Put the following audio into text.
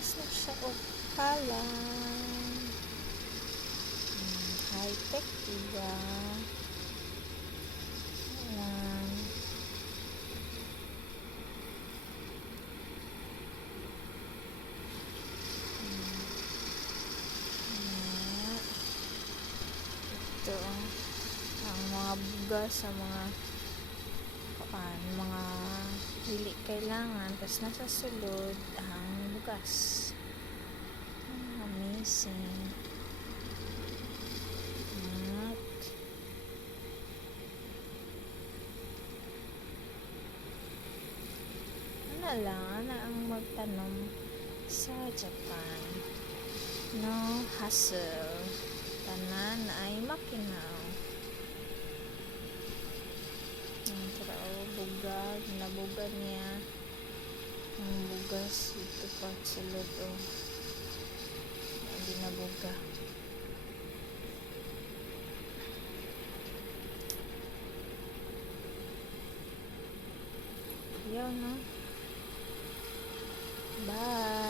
Malinis na siya o kalan. High-tech diba? Ayan. Ito ang mga bugas sa mga dili kailangan, tapos nasa sulod ang bugas. Amazing. Lang ang magtanom sa Japan. No hassle. Tanan ay makinaw. Ang trao bugag, nabugad niya ang bugas dito pa sa lodo. Hindi nabuga. Yun, no? Bye.